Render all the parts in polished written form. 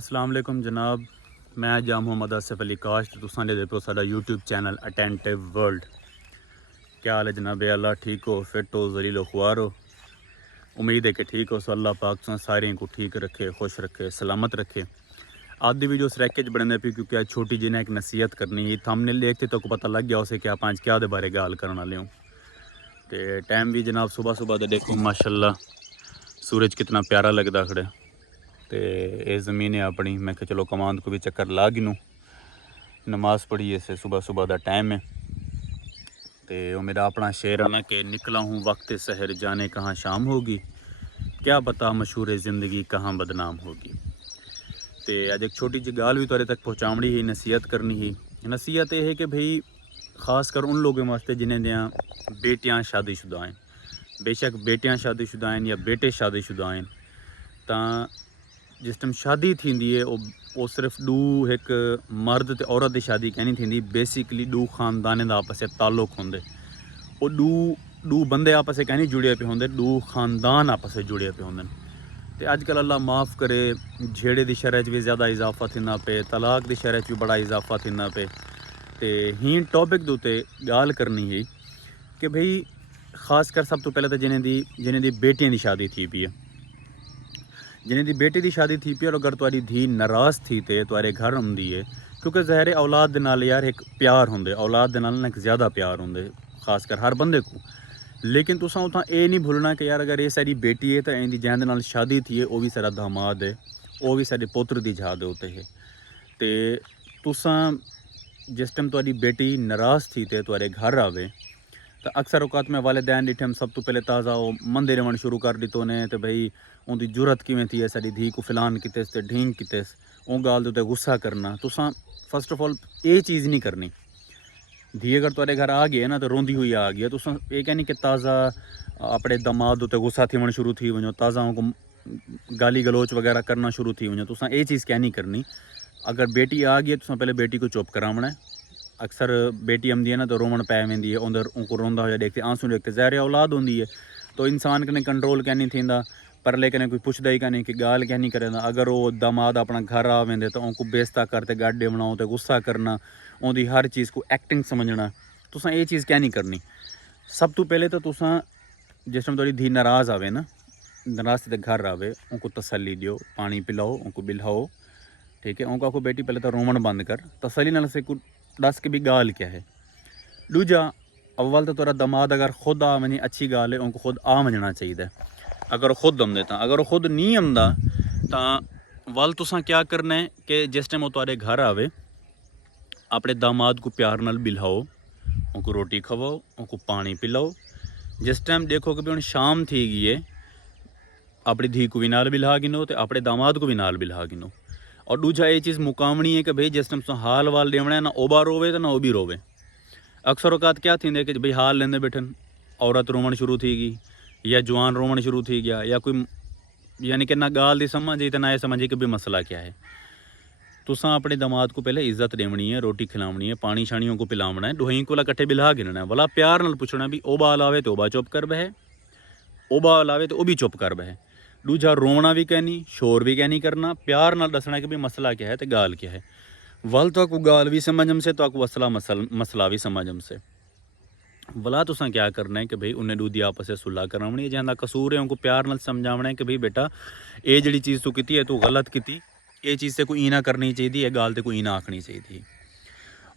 अस्सलाम वालेकुम जनाब। मैं जा मोहम्मद आसिफ अली काश तो तुसां दे पे साडा यूट्यूब चैनल अटेंटिव वर्ल्ड। क्या हाल है जनाब? अल्लाह ठीक हो, फिट हो, जलील हो, खुआर हो। उम्मीद है कि ठीक हो। सो अल्लाह पाक तुसां सारें को ठीक रखे, खुश रखे, सलामत रखे। आधी वीडियो सरैके च बनने पी क्योंकि अज छोटी जी ने एक नसीहत करनी ही। थंबनेल देखते तो पता लग गया उसे कि आप अज क्या दे बारे गाल करने वाले हो। तो टाइम भी जनाब सुबह सुबह तो देखो माशाल्लाह सूरज कितना प्यारा लगता खड़े। तो ये ज़मीन है अपनी। मैं कहा चलो कमांद को भी चक्कर ला गिनूँ। नमाज़ पढ़ी से सुबह सुबह का टाइम है। तो वो मेरा अपना शेर है ना कि निकला हूँ वक्त सहर जाने कहाँ शाम होगी, क्या पता मशहूर ज़िंदगी कहाँ बदनाम होगी। तो अज एक छोटी जी गाल भी तुहारे तक पहुँचावनी ही, नसीहत करनी ही। नसीहत यह है कि भाई खास कर उन लोगों वास्ते जिन्हें दियाँ बेटियाँ शादीशुदा हैं। बेशक बेटियाँ शादीशुदा हैं या बेटे शादीशुदा हैं। तो जिस टाइम शादी थी है वो सिर्फ दू एक मर्द ते औरत की शादी कहनी थी। बेसिकली दू खानदाने का आपस ताल्लुक होंगे। वो दू बंदे आपस कहनी जुड़े पे होंगे, दू खानदान आपस जुड़े पे होंगे। तो अजकल अल्लाह माफ़ करे झेड़े की शरह भी ज़्यादा इजाफा थी पे, तलाक की शरह भी बड़ा इजाफा थी पे। तो ही टॉपिक के उत्ते गाल करनी ही कि भाई खास कर सब तो पहले तो जिन्हें दी बेटियां की शादी थी पी है, जिन्हें दी बेटी की शादी थी पी। और अगर तुहारी धी नाराज़ थी तो तुहारे घर आँदी है क्योंकि ज़ाहिर औलाद दे नाल यार एक प्यार होंगे, औलाद दे नाल एक ज़्यादा प्यार होंगे खास कर हर बंदे को। लेकिन तुसा उतना ये नहीं भूलना कि यार अगर ये सारी बेटी है तो इनकी जैन नाल शादी थी है वो भी सारा दामाद है, वो भी सारे पुत्र की जहा उत्ते है। तो तुसा जिस टाइम तुहारी बेटी नाराज़ थी तो तुहारे घर आवे तो अक्सर औकात में वालिदैन डिठे हम सब तो पहले ताज़ा वो मंदे रवण शुरू कर दितो ने। तो भाई उनकी जरूरत किमें थी है साड़ी धी को फिलान कितेस तो ढींग कितेस वो गाल दे गुस्सा करना। तुसा फर्स्ट ऑफ ऑल ये चीज़ नहीं करनी। धी अगर तुहारे घर आ गई है ना तो रोंदी हुई आ गई है, तुसा ये कहनी कि ताज़ा अपने दमाद उत्ते गुस्सा थी शुरू थी वनो, ताज़ा उनको गाली गलोच वगैरह करना शुरू थी वनो। तुसा ये चीज़ क्या नहीं करनी। अगर बेटी आ गई है तो पहले बेटी को चुप करावना है। अक्सर बेटी आँदी है ना तो रोवन पै वेंदी है, उधर उनको रोंदा होया देखते आंसू देखते। ज़ाहिर औलाद होंगी है तो इंसान कने कंट्रोल क्या नहीं थींदा, परले कने कोई पुछदा ही क्या नहीं कि गाल क्या नहीं करेंदा। अगर वो दामाद अपना घर आ वेंदे तो उनको बेइज्जता करते गाडे बनाओ तो गुस्सा करना, उनकी हर चीज़ को एक्टिंग समझना। तुसा ये चीज़ क्या नहीं करनी। सब तो पहले तो तुसा जिस टाइम थोड़ी धी नाराज़ आवे ना, नाराज़ से घर आवे उनको तसल्ली दियो, पानी पिलाओ, उनको बिल्हाओ, ठीक है। उनको आखो बेटी पहले तो रोवन बंद कर, तसल्ली नाल से दस के भी गाल क्या है। दूजा अव्वल तो तेरा दमाद अगर खुद आ मनी अच्छी गाल है, उनको खुद आ मनना चाहिए। अगर खुद आमदे तो, अगर खुद नहीं आमदा तो वल तुसा क्या करना है कि जिस टाइम वो तुहारे घर आवे अपने दामाद को प्यार नाल बिल्हाओ, उनको रोटी खवाओ, उनको पानी पिलाओ। जिस टाइम देखो कि भी हम शाम थी गई है अपनी धी को भी नाल बिल्हा गिनो तो अपने दामाद को भी नाल बिल्हा गिनो। और दूजा ये चीज़ मुकामनी है कि भाई जिस टाइम हाल वाल देवना है ना ओबा रोवे तो ना वो भी रोवे। अक्सर औकात क्या थी कि भाई हाल लेंदे बैठन औरत रोवन शुरू थी गई या जवान रोवन शुरू थी गया या कोई यानी कि ना गाल दी समझ तो ना ये समझी कि भी मसला क्या है। तुसा अपने दामाद को पहले इज्जत देवनी है, रोटी खिलावनी है, पानी शानियों को पिलावना है, दुहई को कट्ठे बिल्हा गिनना है। वाला प्यार नाल पूछना भी ओबा लावे तो ओबा चुप कर बहे, ओबा लावे तो वो भी चुप कर बहे। दूजा रोवना भी कहनी, शोर भी कहनी करना, प्यार नाल दसना कि भी मसला क्या है तो गाल क्या है। वल तो आपको गाल भी समझ हमसे तो आपको मसला भी समझ हमसे। भला तुसा क्या करना है कि भाई उन्हें दूधी आपस से सुलह करावनी है, जहाँ कसूर है उनको प्यार नाल समझावना है कि भाई बेटा ये जी चीज़ तू की है तू गलत की, ये चीज़ से कोई ना करनी चाहिए, ये गाल तो कोई ना आखनी चाहिए।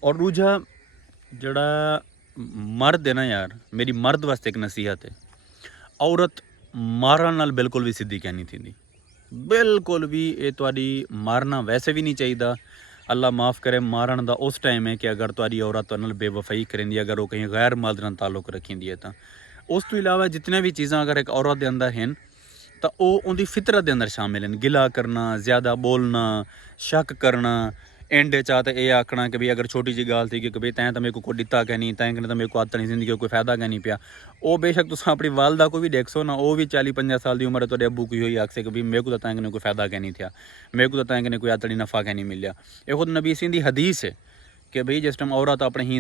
और दूजा जड़ा मर्द है ना यार, मेरी मर्द वास्ते एक नसीहत है, औरत मारन नाल बिल्कुल भी सीधी कहनी थी, बिल्कुल भी ये तुहाडी मारना वैसे भी नहीं चाहिए। अल्लाह माफ़ करे मारन का उस टाइम है कि अगर तुहाडी औरत तुहाडे नाल बेवफाई करेंदी, अगर वो कहीं गैर मर्द नाल ताल्लुक रखींदी है तो। उस तो इलावा जितने भी चीज़ां अगर एक औरत के अंदर हैं तो वो उनकी फितरत के अंदर शामिल हैं। गिला करना, ज़्यादा बोलना, शक करना, एंड चाहते ये आखना कि भाई अगर छोटी जी गाल थी कि भाई तैं तो मेरे को दिता क्या नहीं, तैं तो मेरे को आदत नहीं जिंदगी कोई फायदा क्या नहीं पिया। वो बेशक तुम अपनी वालदा को भी देख सो ना, वो भी 40-50 साल की उम्र है तो अबू की हुई आखसे कि भाई मेरे को तो तैं कोई फायदा क्या नहीं था, मेरे को तो तैं कोई आदत नफ़ा क्या नहीं मिलिया। ये खुद नबी सिंह की हदीस है कि भाई जिस टाइम औरत अपने ही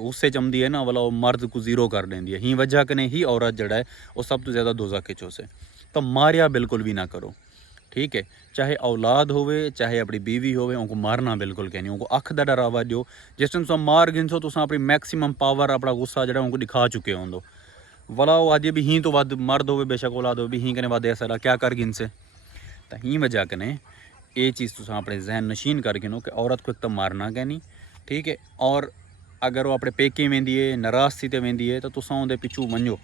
गुस्से चमदी है ना वाला वो मर्द को जीरो कर देंदी है। ही वजह कने ही औरत जड़ा है वो सब तो ज़्यादा दोज़ख के चो से। तो मारिया बिल्कुल भी ना करो, ठीक है। चाहे औलाद होवे चाहे अपनी बीवी होवे, उनको मारना बिल्कुल कहनी, उनको अख का डरावा दो। जिस टाइम तुम मार गिनसो तुम अपनी मैक्सीमम पावर अपना गुस्सा जो उनको दिखा चुके होंगे, वाला वो अजे भी ही तो वध मर्द हो बेशक औलाद हो भी ही कने वध ऐसा क्या कर गिनसे। तो ही वजह कने ये चीज़ तुम अपने जहन नशीन कर गिनो कि औरत को एक तो मारना कहनी, ठीक है। और अगर वो अपने पेके वेंदी है नाराज़ थी तो वेंदी है तो तुम उनके पिछू वञो,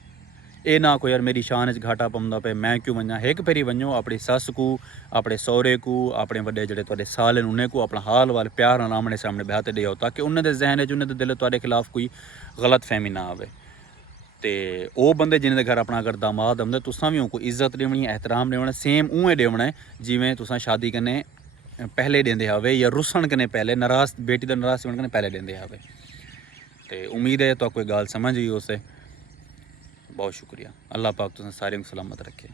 ये ना कोई यार मेरी शान घाटा पवंदा पे मैं क्यों वना। एक फेरी वञो अपनी सस को, अपने सौरे को, अपने वे जोड़े साल हैं उन्हें को अपना हाल वाल प्यार नाल आमने सामने ब्याह ते दिओ, ताकि उन्होंने जहन उन्होंने दिल तुहाडे खिलाफ कोई गलत फहमी ना आवे। तो वो बंदे जिन्हें घर अपना अगर दामाद आंदे तुसां भी उनको इज्जत देनी, एहतराम देना, सेम उवें देना है जिमें तुसां शादी कने पहले देंदे हावे या रुसन कने पहले नाराज़ बेटी का नाराज़ होने कने पहले देंदे हावे। तो उम्मीद है तो कोई गाल समझ ही उसे। बहुत शुक्रिया। अल्लाह पाक तुसें सारे को सलामत रखे।